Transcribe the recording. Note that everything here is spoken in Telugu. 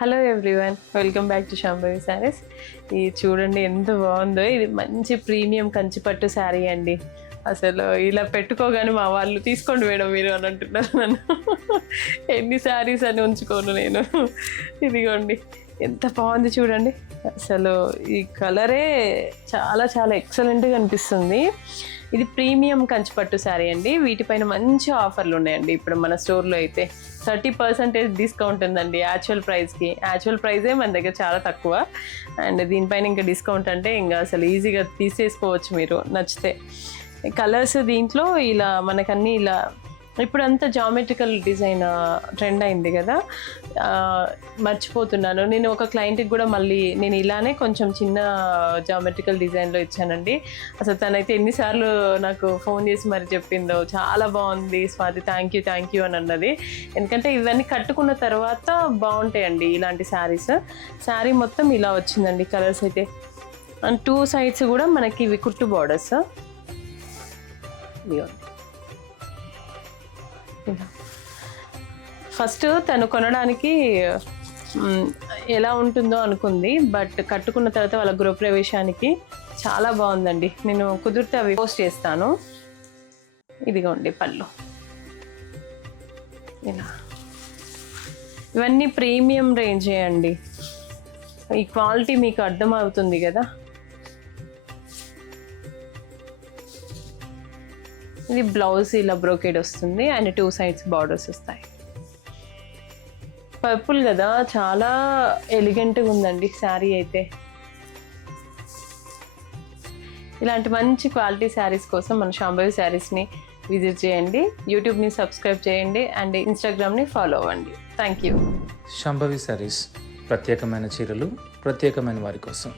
Hello everyone, welcome back to Shambhavi saris. ఇది చూడండి ఎంత బాగుందో. ఇది మంచి ప్రీమియం కంచిపట్టు శారీ అండి. అసలు ఇలా పెట్టుకోగానే మా వాళ్ళు తీసుకోండి మేడం మీరు అని అంటున్నారు నన్ను. ఎన్ని శారీస్ అని ఉంచుకోను నేను. ఇదిగోండి ఎంత బాగుంది చూడండి. అసలు ఈ కలరే చాలా చాలా ఎక్సలెంట్గా అనిపిస్తుంది. ఇది ప్రీమియం కంచిపట్టు శారీ అండి. వీటిపైన మంచి ఆఫర్లు ఉన్నాయండి. ఇప్పుడు మన స్టోర్లో అయితే 30% డిస్కౌంట్ ఉందండి యాక్చువల్ ప్రైస్కి. యాక్చువల్ ప్రైజే మన దగ్గర చాలా తక్కువ. అండ్ దీనిపైన ఇంకా డిస్కౌంట్ అంటే ఇంకా అసలు ఈజీగా తీసేసుకోవచ్చు మీరు నచ్చితే. కలర్స్ దీంట్లో ఇలా మనకన్నీ ఇలా ఇప్పుడంతా జామెట్రికల్ డిజైన్ ట్రెండ్ అయింది కదా, మర్చిపోతున్నాను. నేను ఒక క్లయింట్కి కూడా మళ్ళీ నేను ఇలానే కొంచెం చిన్న జామెట్రికల్ డిజైన్లో ఇచ్చానండి. అసలు తనైతే ఎన్నిసార్లు నాకు ఫోన్ చేసి మరి చెప్పిందో చాలా బాగుంది స్వాతి, థ్యాంక్ యూ అని అన్నది. ఎందుకంటే ఇవన్నీ కట్టుకున్న తర్వాత బాగుంటాయండి ఇలాంటి శారీస్. శారీ మొత్తం ఇలా వచ్చిందండి కలర్స్ అయితే. అండ్ 2 సైడ్స్ కూడా మనకి ఇవి కుట్టు బార్డర్స్. ఫస్ట్ తను కొనడానికి ఎలా ఉంటుందో అనుకుంది, బట్ కట్టుకున్న తర్వాత వాళ్ళ గృహప్రవేశానికి చాలా బాగుందండి. నేను కుదిరితే అవి పోస్ట్ చేస్తాను. ఇదిగోండి పళ్ళు. ఇలా ఇవన్నీ ప్రీమియం రేంజే అండి. ఈ క్వాలిటీ మీకు అర్థమవుతుంది కదా. ఇది బ్లౌజ్ ఇలా బ్రోకేడ్ వస్తుంది అండ్ 2 సైడ్స్ బార్డర్స్ వస్తాయి. పర్పుల్ కదా, చాలా ఎలిగెంట్గా ఉందండి శారీ అయితే. ఇలాంటి మంచి క్వాలిటీ శారీస్ కోసం మన శాంభవి శారీస్ని విజిట్ చేయండి. యూట్యూబ్ని సబ్స్క్రైబ్ చేయండి అండ్ ఇన్స్టాగ్రామ్ని ఫాలో అవ్వండి. Thank you. శాంభవి శారీస్ ప్రత్యేకమైన చీరలు ప్రత్యేకమైన వారి కోసం.